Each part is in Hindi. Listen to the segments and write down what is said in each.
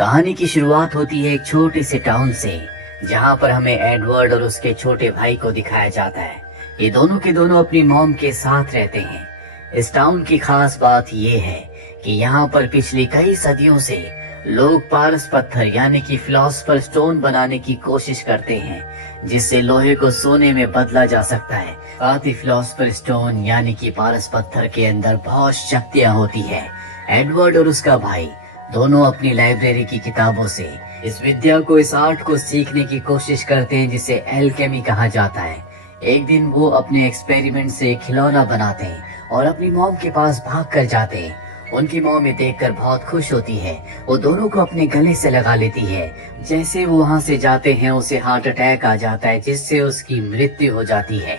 कहानी की शुरुआत होती है एक छोटे से टाउन से, जहाँ पर हमें एडवर्ड और उसके छोटे भाई को दिखाया जाता है। ये दोनों के दोनों अपनी मॉम के साथ रहते हैं। इस टाउन की खास बात ये है कि यहाँ पर पिछली कई सदियों से लोग पारस पत्थर यानी कि फिलोसफर स्टोन बनाने की कोशिश करते हैं, जिससे लोहे को सोने में बदला जा सकता है। साथ ही फिलोसफर स्टोन यानी कि पारस पत्थर के अंदर बहुत शक्तियाँ होती है। एडवर्ड और उसका भाई दोनों अपनी लाइब्रेरी की किताबों से इस विद्या को, इस आर्ट को सीखने की कोशिश करते हैं, जिसे एल्केमी कहा जाता है। एक दिन वो अपने एक्सपेरिमेंट से खिलौना बनाते हैं और अपनी मॉम के पास भाग कर जाते हैं। उनकी मॉम ये देखकर बहुत खुश होती है। वो दोनों को अपने गले से लगा लेती है। जैसे वो वहाँ से जाते हैं, उसे हार्ट अटैक आ जाता है, जिससे उसकी मृत्यु हो जाती है।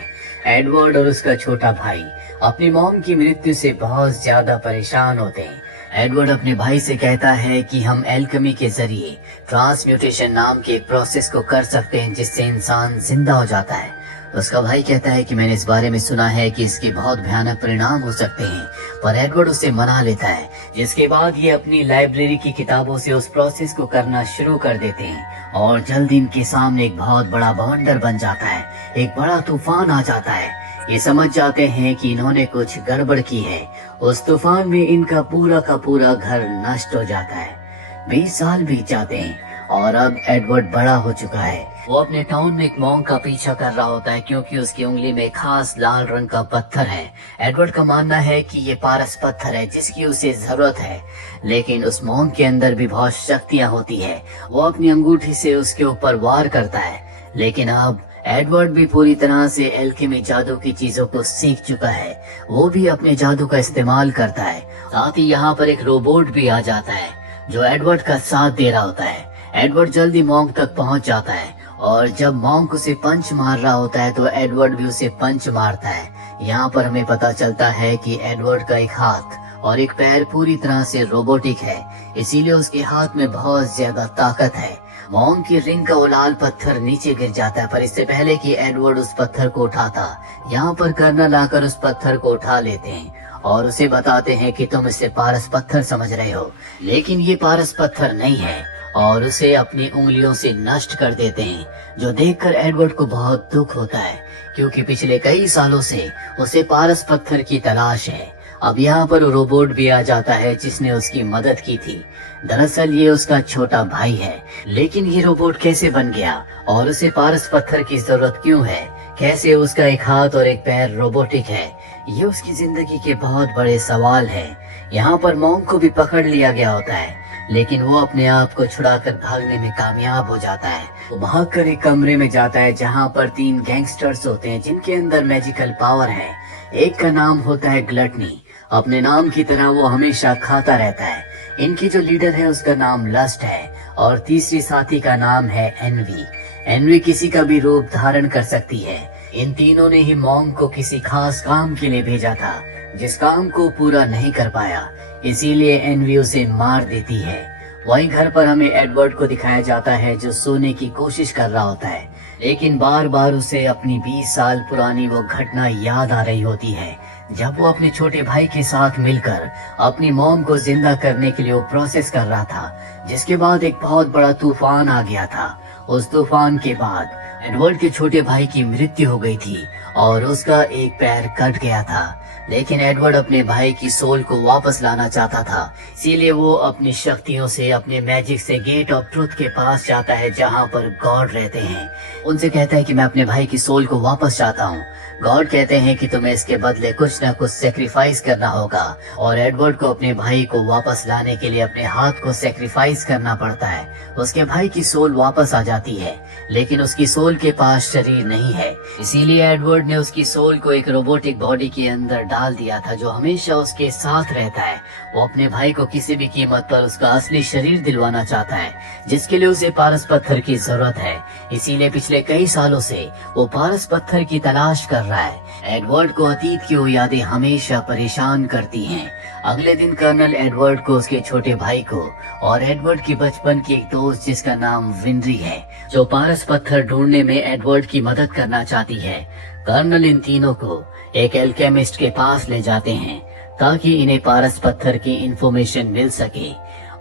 एडवर्ड और उसका छोटा भाई अपनी मॉम की मृत्यु से बहुत ज्यादा परेशान होते हैं। एडवर्ड अपने भाई से कहता है कि हम एल्केमी के जरिए ट्रांसम्यूटेशन नाम के एक प्रोसेस को कर सकते हैं, जिससे इंसान जिंदा हो जाता है। उसका भाई कहता है कि मैंने इस बारे में सुना है कि इसके बहुत भयानक परिणाम हो सकते हैं, पर एडवर्ड उसे मना लेता है। जिसके बाद ये अपनी लाइब्रेरी की किताबों से उस प्रोसेस को करना शुरू कर देते हैं और जल्द इनके सामने एक बहुत बड़ा बवंडर बन जाता है। एक बड़ा तूफान आ जाता है। ये समझ जाते हैं कि इन्होंने कुछ गड़बड़ की है। उस तूफान में इनका पूरा का पूरा घर नष्ट हो जाता है। 20 साल बीत जाते हैं और अब एडवर्ड बड़ा हो चुका है। वो अपने टाउन में एक मॉन्क का पीछा कर रहा होता है, क्योंकि उसकी उंगली में खास लाल रंग का पत्थर है। एडवर्ड का मानना है कि ये पारस पत्थर है जिसकी उसे जरूरत है, लेकिन उस मॉन्क के अंदर भी बहुत शक्तियाँ होती है। वो अपनी अंगूठी से उसके ऊपर वार करता है, लेकिन अब एडवर्ड भी पूरी तरह से एल्केमी जादू की चीजों को सीख चुका है। वो भी अपने जादू का इस्तेमाल करता है। साथ ही यहाँ पर एक रोबोट भी आ जाता है जो एडवर्ड का साथ दे रहा होता है। एडवर्ड जल्दी मॉन्क तक पहुँच जाता है और जब मॉन्क उसे पंच मार रहा होता है तो एडवर्ड भी उसे पंच मारता है। यहाँ पर हमें पता चलता है कि एडवर्ड का एक हाथ और एक पैर पूरी तरह से रोबोटिक है, इसीलिए उसके हाथ में बहुत ज्यादा ताकत है। मॉन्क की रिंग का वो लाल पत्थर नीचे गिर जाता है, पर इससे पहले कि एडवर्ड उस पत्थर को उठाता, यहाँ पर कर्नल आकर उस पत्थर को उठा लेते हैं और उसे बताते हैं कि तुम इसे पारस पत्थर समझ रहे हो, लेकिन ये पारस पत्थर नहीं है, और उसे अपनी उंगलियों से नष्ट कर देते हैं। जो देखकर एडवर्ड को बहुत दुख होता है, क्योंकि पिछले कई सालों से उसे पारस पत्थर की तलाश है। अब यहाँ पर रोबोट भी आ जाता है जिसने उसकी मदद की थी। दरअसल ये उसका छोटा भाई है, लेकिन ये रोबोट कैसे बन गया और उसे पारस पत्थर की जरूरत क्यों है? कैसे उसका एक हाथ और एक पैर रोबोटिक है? ये उसकी जिंदगी के बहुत बड़े सवाल हैं। यहाँ पर मॉन्क को भी पकड़ लिया गया होता है, लेकिन वो अपने आप को छुड़ाकर भागने में कामयाब हो जाता है। वो भागकर एक कमरे में जाता है जहाँ पर 3 गैंगस्टर्स होते हैं जिनके अंदर मैजिकल पावर है। एक का नाम होता है ग्लटनी। अपने नाम की तरह वो हमेशा खाता रहता है। इनकी जो लीडर है उसका नाम लस्ट है और तीसरी साथी का नाम है एनवी। एनवी किसी का भी रूप धारण कर सकती है। इन तीनों ने ही मॉन्क को किसी खास काम के लिए भेजा था, जिस काम को पूरा नहीं कर पाया, इसीलिए एनवी उसे मार देती है। वहीं घर पर हमें एडवर्ड को दिखाया जाता है जो सोने की कोशिश कर रहा होता है, लेकिन बार बार उसे अपनी 20 साल पुरानी वो घटना याद आ रही होती है, जब वो अपने छोटे भाई के साथ मिलकर अपनी मॉम को जिंदा करने के लिए वो प्रोसेस कर रहा था, जिसके बाद एक बहुत बड़ा तूफान आ गया था। उस तूफान के बाद एडवर्ड के छोटे भाई की मृत्यु हो गई थी और उसका एक पैर कट गया था, लेकिन एडवर्ड अपने भाई की सोल को वापस लाना चाहता था। इसीलिए वो अपनी शक्तियों से, अपने मैजिक से गेट ऑफ ट्रुथ के पास जाता है जहाँ पर गॉड रहते हैं। उनसे कहता है कि मैं अपने भाई की सोल को वापस चाहता हूँ। गॉड कहते हैं कि तुम्हें इसके बदले कुछ न कुछ सेक्रीफाइस करना होगा, और एडवर्ड को अपने भाई को वापस लाने के लिए अपने हाथ को सेक्रीफाइस करना पड़ता है। उसके भाई की सोल वापस आ जाती है, लेकिन उसकी सोल के पास शरीर नहीं है। इसीलिए एडवर्ड ने उसकी सोल को एक रोबोटिक बॉडी के अंदर डाल दिया था जो हमेशा उसके साथ रहता है। वो अपने भाई को किसी भी कीमत पर उसका असली शरीर दिलवाना चाहता है, जिसके लिए उसे पारस पत्थर की जरूरत है। इसीलिए पिछले कई सालों से वो पारस पत्थर की तलाश कर रहा है। एडवर्ड को अतीत की वो यादें हमेशा परेशान करती हैं। अगले दिन कर्नल एडवर्ड को, उसके छोटे भाई को और एडवर्ड की बचपन की एक दोस्त जिसका नाम विनरी है, जो पारस पत्थर ढूंढने में एडवर्ड की मदद करना चाहती है, कर्नल इन तीनों को एक एल्केमिस्ट के पास ले जाते हैं ताकि इन्हें पारस पत्थर की इंफॉर्मेशन मिल सके।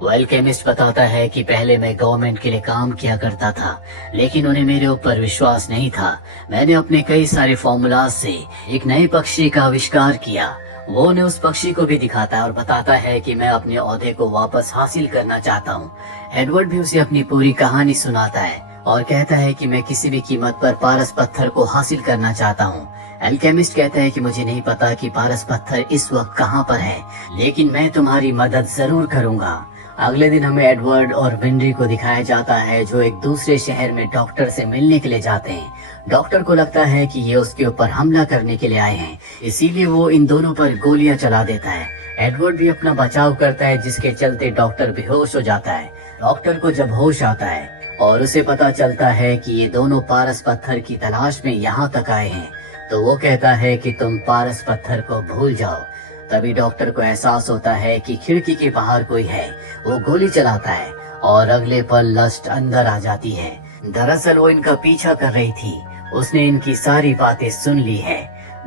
वो अल्केमिस्ट बताता है कि पहले मैं गवर्नमेंट के लिए काम किया करता था, लेकिन उन्हें मेरे ऊपर विश्वास नहीं था। मैंने अपने कई सारे फॉर्मूलाज से एक नए पक्षी का आविष्कार किया। वो उन्हें उस पक्षी को भी दिखाता है और बताता है कि मैं अपने ओहदे को वापस हासिल करना चाहता हूँ। एडवर्ड भी उसे अपनी पूरी कहानी सुनाता है और कहता है कि मैं किसी भी कीमत पर पारस पत्थर को हासिल करना चाहता हूँ। अल्केमिस्ट कहता है कि मुझे नहीं पता कि पारस पत्थर इस वक्त कहाँ पर है, लेकिन मैं तुम्हारी मदद जरूर करूँगा। अगले दिन हमें एडवर्ड और विनरी को दिखाया जाता है, जो एक दूसरे शहर में डॉक्टर से मिलने के लिए जाते हैं। डॉक्टर को लगता है कि ये उसके ऊपर हमला करने के लिए आए हैं, इसीलिए वो इन दोनों पर गोलियां चला देता है। एडवर्ड भी अपना बचाव करता है, जिसके चलते डॉक्टर बेहोश हो जाता है। डॉक्टर को जब होश आता है और उसे पता चलता है कि ये दोनों पारस पत्थर की तलाश में यहाँ तक आए हैं, तो वो कहता है कि तुम पारस पत्थर को भूल जाओ। तभी डॉक्टर को एहसास होता है कि खिड़की के बाहर कोई है। वो गोली चलाता है और अगले पल लस्ट अंदर आ जाती है। दरअसल वो इनका पीछा कर रही थी। उसने इनकी सारी बातें सुन ली है।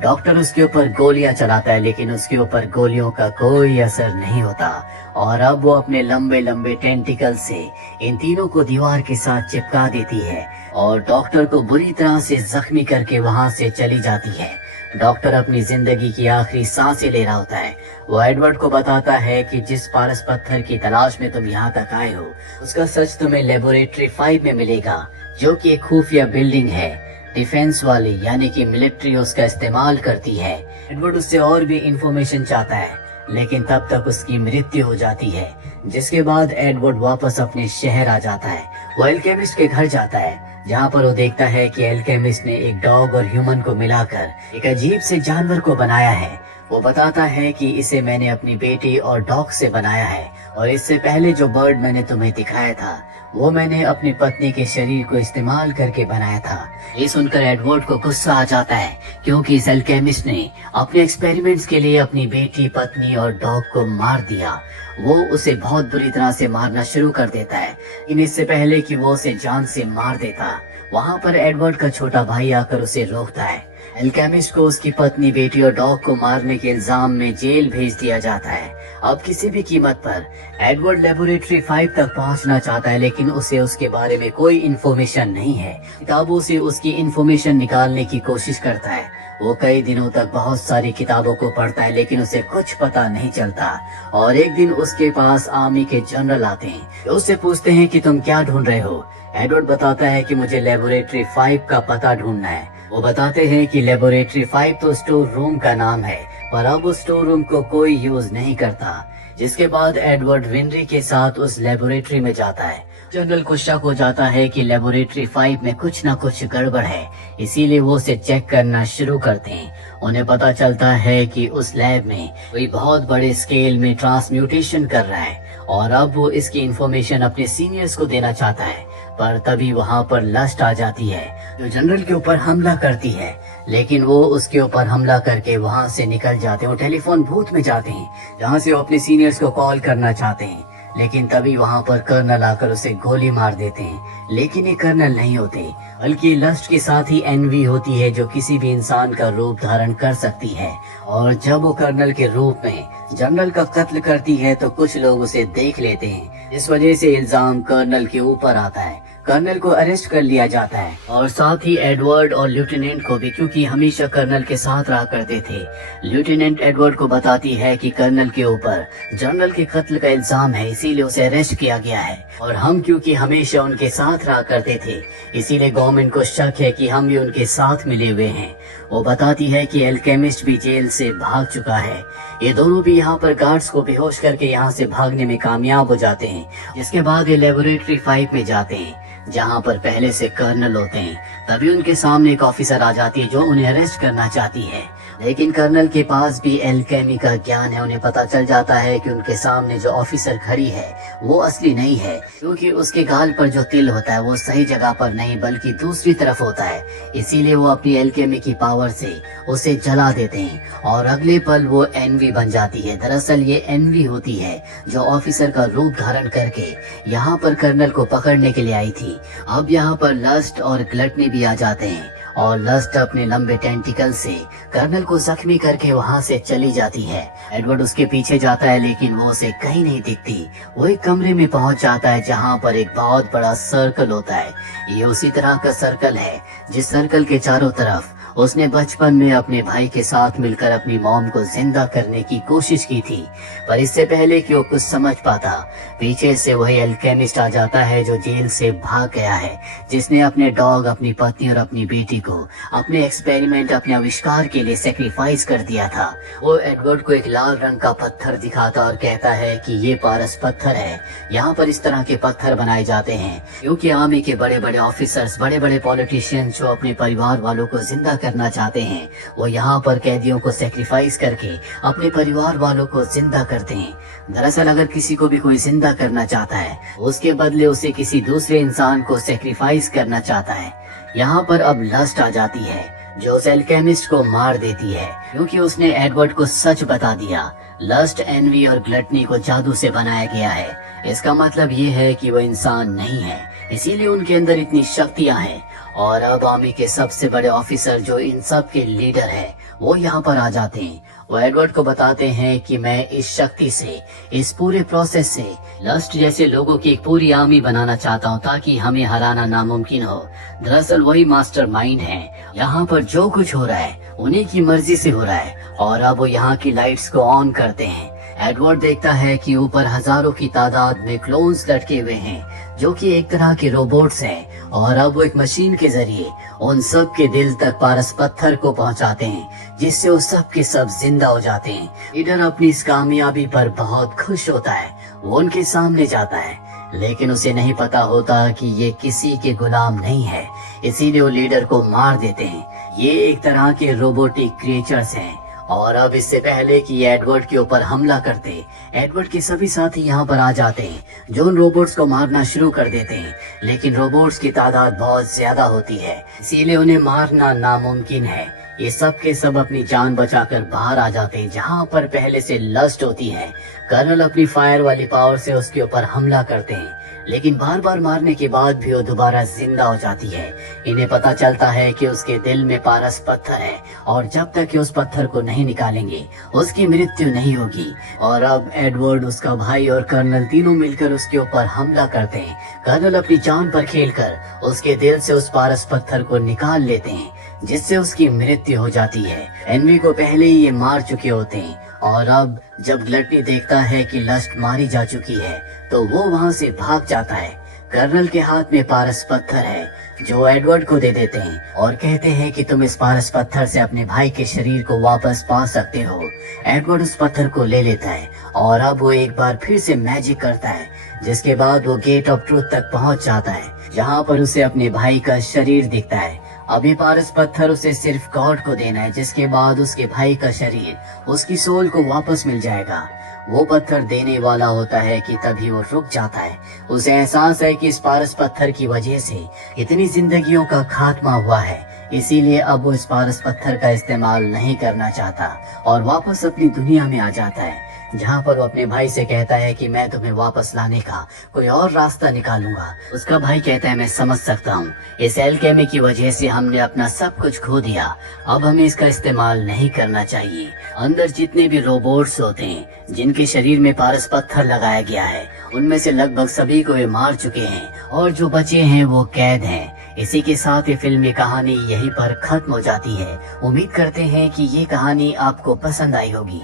डॉक्टर उसके ऊपर गोलियां चलाता है, लेकिन उसके ऊपर गोलियों का कोई असर नहीं होता और अब वो अपने लंबे लंबे टेंटिकल से इन तीनों को दीवार के साथ चिपका देती है और डॉक्टर को बुरी तरह से जख्मी करके वहां से चली जाती है। डॉक्टर अपनी जिंदगी की आखिरी सांसें ले रहा होता है। वो एडवर्ड को बताता है कि जिस पारस पत्थर की तलाश में तुम यहाँ तक आए हो, उसका सच तुम्हें लेबोरेटरी 5 में मिलेगा, जो कि एक खुफिया बिल्डिंग है। डिफेंस वाली यानी कि मिलिट्री उसका इस्तेमाल करती है। एडवर्ड उससे और भी इंफॉर्मेशन चाहता है, लेकिन तब तक उसकी मृत्यु हो जाती है, जिसके बाद एडवर्ड वापस अपने शहर आ जाता है। वो अल्केमिस्ट के घर जाता है, जहाँ पर वो देखता है कि अल्केमिस्ट ने एक डॉग और ह्यूमन को मिलाकर एक अजीब से जानवर को बनाया है। वो बताता है कि इसे मैंने अपनी बेटी और डॉग से बनाया है और इससे पहले जो बर्ड मैंने तुम्हें दिखाया था, वो मैंने अपनी पत्नी के शरीर को इस्तेमाल करके बनाया था। ये सुनकर एडवर्ड को गुस्सा आ जाता है, क्योंकि इस अल्केमिस्ट ने अपने एक्सपेरिमेंट्स के लिए अपनी बेटी, पत्नी और डॉग को मार दिया। वो उसे बहुत बुरी तरह से मारना शुरू कर देता है, लेकिन इससे पहले कि वो उसे जान से मार देता, वहाँ पर एडवर्ड का छोटा भाई आकर उसे रोकता है। अल्केमिस्ट को उसकी पत्नी, बेटी और डॉग को मारने के इल्जाम में जेल भेज दिया जाता है। अब किसी भी कीमत पर एडवर्ड लेबोरेटरी 5 तक पहुंचना चाहता है, लेकिन उसे उसके बारे में कोई इन्फॉर्मेशन नहीं है। किताबों से उसकी इन्फॉर्मेशन निकालने की कोशिश करता है। वो कई दिनों तक बहुत सारी किताबों को पढ़ता है, लेकिन उसे कुछ पता नहीं चलता। और एक दिन उसके पास आर्मी के जनरल आते हैं, उससे पूछते हैं कि तुम क्या ढूंढ रहे हो। एडवर्ड बताता है कि मुझे लेबोरेटरी 5 का पता ढूंढना है। वो बताते हैं कि लेबोरेटरी 5 तो स्टोर रूम का नाम है, पर अब उस स्टोर रूम को कोई यूज नहीं करता। जिसके बाद एडवर्ड विनरी के साथ उस लेबोरेटरी में जाता है। जनरल को शक हो जाता है कि लेबोरेटरी 5 में कुछ न कुछ गड़बड़ है, इसीलिए वो उसे चेक करना शुरू करते हैं। उन्हें पता चलता है कि उस लैब में कोई बहुत बड़े स्केल में ट्रांसम्यूटेशन कर रहा है और अब वो इसकी इंफॉर्मेशन अपने सीनियर्स को देना चाहता है। पर तभी वहाँ पर लस्ट आ जाती है, जो जनरल के ऊपर हमला करती है, लेकिन वो उसके ऊपर हमला करके वहाँ से निकल जाते हैं। वो टेलीफोन बूथ में जाते हैं, जहाँ से वो अपने सीनियर्स को कॉल करना चाहते हैं, लेकिन तभी वहाँ पर कर्नल आकर उसे गोली मार देते हैं। लेकिन ये कर्नल नहीं होते, बल्कि लस्ट के साथ ही एनवी होती है, जो किसी भी इंसान का रूप धारण कर सकती है। और जब वो कर्नल के रूप में जनरल का कत्ल करती है, तो कुछ लोग उसे देख लेते हैं। इस वजह से इल्जाम कर्नल के ऊपर आता है। कर्नल को अरेस्ट कर लिया जाता है और साथ ही एडवर्ड और लेफ्टिनेंट को भी, क्योंकि हमेशा कर्नल के साथ रहा करते थे। लेफ्टिनेंट एडवर्ड को बताती है कि कर्नल के ऊपर जनरल के कत्ल का इल्जाम है, इसीलिए उसे अरेस्ट किया गया है और हम क्योंकि हमेशा उनके साथ रहा करते थे, इसीलिए गवर्नमेंट को शक है कि हम भी उनके साथ मिले हुए हैं। वो बताती है कि अल्केमिस्ट भी जेल से भाग चुका है। ये दोनों भी यहाँ पर गार्ड्स को बेहोश करके यहाँ से भागने में कामयाब हो जाते हैं। जिसके बाद ये लेबोरेटरी 5 में जाते हैं, जहाँ पर पहले से कर्नल होते हैं। तभी उनके सामने एक ऑफिसर आ जाती है, जो उन्हें अरेस्ट करना चाहती है, लेकिन कर्नल के पास भी एल्केमी का ज्ञान है। उन्हें पता चल जाता है कि उनके सामने जो ऑफिसर खड़ी है वो असली नहीं है, क्योंकि उसके गाल पर जो तिल होता है वो सही जगह पर नहीं बल्कि दूसरी तरफ होता है। इसीलिए वो अपनी एल्केमी की पावर से उसे जला देते हैं और अगले पल वो एनवी बन जाती है। दरअसल ये एनवी होती है, जो ऑफिसर का रूप धारण करके यहाँ पर कर्नल को पकड़ने के लिए आई थी। अब यहाँ पर लस्ट और ग्लटनी भी आ जाते हैं और लस्ट अपने लंबे टेंटिकल से कर्नल को जख्मी करके वहाँ से चली जाती है। एडवर्ड उसके पीछे जाता है लेकिन वो उसे कहीं नहीं दिखती। वो एक कमरे में पहुंच जाता है जहाँ पर एक बहुत बड़ा सर्कल होता है। ये उसी तरह का सर्कल है जिस सर्कल के चारों तरफ उसने बचपन में अपने भाई के साथ मिलकर अपनी मॉम को जिंदा करने की कोशिश की थी। पर इससे पहले कि वो कुछ समझ पाता, पीछे से वही अल्केमिस्ट आ जाता है जो जेल से भाग गया है, जिसने अपने डॉग, अपनी पत्नी और अपनी बेटी को अपने एक्सपेरिमेंट, अपने आविष्कार के लिए सेक्रीफाइस कर दिया था। वो एडवर्ड को एक लाल रंग का पत्थर दिखाता और कहता है कि ये पारस पत्थर है। यहाँ पर इस तरह के पत्थर बनाए जाते हैं क्योंकि आर्मी के बड़े बड़े ऑफिसर्स, बड़े बड़े पॉलिटिशियन जो अपने परिवार वालों को जिंदा करना चाहते हैं, वो यहाँ पर कैदियों को सेक्रीफाइस करके अपने परिवार वालों को जिंदा करते हैं। दरअसल अगर किसी को भी कोई जिंदा करना चाहता है, उसके बदले उसे किसी दूसरे इंसान को सेक्रीफाइस करना चाहता है। यहाँ पर अब लस्ट आ जाती है जो उस एल्केमिस्ट को मार देती है क्योंकि उसने एडवर्ड को सच बता दिया। लस्ट, एनवी और ग्लटनी को जादू से बनाया गया है। इसका मतलब ये है कि वो इंसान नहीं है, इसीलिए उनके अंदर इतनी शक्तियां हैं। और अब आर्मी के सबसे बड़े ऑफिसर जो इन सब के लीडर है, वो यहाँ पर आ जाते हैं। वो एडवर्ड को बताते हैं कि मैं इस शक्ति से, इस पूरे प्रोसेस से लस्ट जैसे लोगों की एक पूरी आर्मी बनाना चाहता हूँ ताकि हमें हराना नामुमकिन हो। दरअसल वही मास्टर माइंड है। यहाँ पर जो कुछ हो रहा है उन्हीं की मर्जी से हो रहा है। और अब वो यहाँ की लाइट्स को ऑन करते हैं। एडवर्ड देखता है कि ऊपर हजारों की तादाद में क्लोन्स लटके हुए हैं जो कि एक तरह के रोबोट्स हैं। और अब वो एक मशीन के जरिए उन सब के दिल तक पारस पत्थर को पहुंचाते हैं जिससे वो सब के सब जिंदा हो जाते हैं। लीडर अपनी इस कामयाबी पर बहुत खुश होता है। वो उनके सामने जाता है लेकिन उसे नहीं पता होता कि ये किसी के गुलाम नहीं है, इसीलिए वो लीडर को मार देते हैं। ये एक तरह के रोबोटिक क्रिएचर्स हैं। और अब इससे पहले कि ये एडवर्ड के ऊपर हमला करते, एडवर्ड के सभी साथी यहाँ पर आ जाते हैं जो उन रोबोट्स को मारना शुरू कर देते हैं। लेकिन रोबोट्स की तादाद बहुत ज्यादा होती है, इसीलिए उन्हें मारना नामुमकिन है। ये सब के सब अपनी जान बचाकर बाहर आ जाते हैं जहाँ पर पहले से लस्ट होती है। कर्नल अपनी फायर वाली पावर से उसके ऊपर हमला करते हैं लेकिन बार बार मारने के बाद भी वो दोबारा जिंदा हो जाती है। इन्हें पता चलता है कि उसके दिल में पारस पत्थर है और जब तक कि उस पत्थर को नहीं निकालेंगे उसकी मृत्यु नहीं होगी। और अब एडवर्ड, उसका भाई और कर्नल तीनों मिलकर उसके ऊपर हमला करते हैं। कर्नल अपनी जान पर खेलकर उसके दिल से उस पारस पत्थर को निकाल लेते हैं जिससे उसकी मृत्यु हो जाती है। एनवी को पहले ही ये मार चुके होते हैं। और अब जब ग्लटनी देखता है कि लस्ट मारी जा चुकी है तो वो वहाँ से भाग जाता है। कर्नल के हाथ में पारस पत्थर है जो एडवर्ड को दे देते हैं और कहते हैं कि तुम इस पारस पत्थर से अपने भाई के शरीर को वापस पा सकते हो। एडवर्ड उस पत्थर को ले लेता है और अब वो एक बार फिर से मैजिक करता है जिसके बाद वो गेट ऑफ ट्रूथ तक पहुंच जाता है जहाँ पर उसे अपने भाई का शरीर दिखता है। अभी पारस पत्थर उसे सिर्फ गॉड को देना है जिसके बाद उसके भाई का शरीर, उसकी सोल को वापस मिल जाएगा। वो पत्थर देने वाला होता है कि तभी वो रुक जाता है। उसे एहसास है कि इस पारस पत्थर की वजह से इतनी जिंदगियों का खात्मा हुआ है, इसीलिए अब वो इस पारस पत्थर का इस्तेमाल नहीं करना चाहता और वापस अपनी दुनिया में आ जाता है जहाँ पर वो अपने भाई से कहता है कि मैं तुम्हें वापस लाने का कोई और रास्ता निकालूंगा। उसका भाई कहता है मैं समझ सकता हूँ, इस एल्केमी की वजह से हमने अपना सब कुछ खो दिया, अब हमें इसका इस्तेमाल नहीं करना चाहिए। अंदर जितने भी रोबोट्स होते हैं जिनके शरीर में पारस पत्थर लगाया गया है उनमें से लगभग सभी को वे मार चुके हैं और जो बचे हैं वो कैद हैं। इसी के साथ ये फिल्मी कहानी यहीं पर खत्म हो जाती है। उम्मीद करते हैं कि ये कहानी आपको पसंद आई होगी।